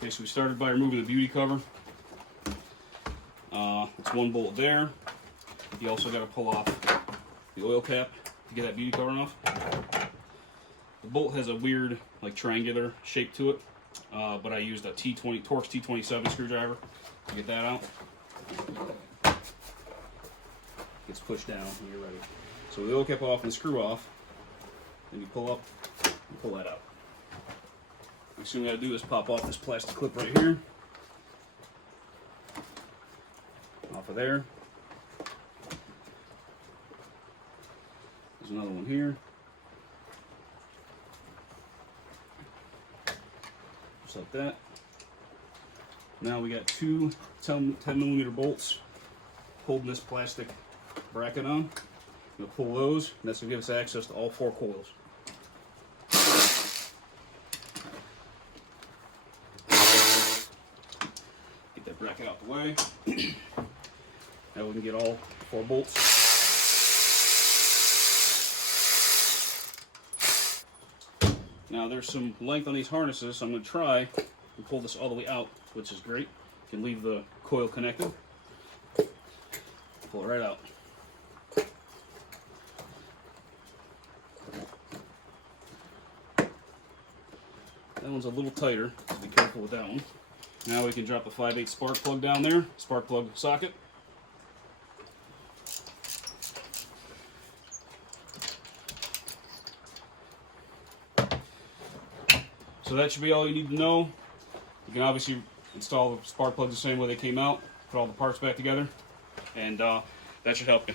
Okay, so we started by removing the beauty cover. It's one bolt there. You also got to pull off the oil cap to get that beauty cover off. The bolt has a weird, like, triangular shape to it, but I used a T20 Torx T27 screwdriver to get that out. Gets pushed down when you're ready. So the oil cap off and the screw off, then you pull up and pull that out. Next thing we got to do is pop off this plastic clip right here. Off of there. There's another one here. Just like that. Now we got two 10mm bolts holding this plastic bracket on. We'll pull those, and that's going to give us access to all 4 coils. Get that bracket out the way. Now we can get all 4 bolts. Now there's some length on these harnesses, so I'm going to try and pull this all the way out, which is great. You can leave the coil connected. Pull it right out. That one's a little tighter, so be careful with that one. Now we can drop the 5/8 spark plug down there, spark plug socket. So that should be all you need to know. You can obviously install the spark plugs the same way they came out, put all the parts back together, and that should help you.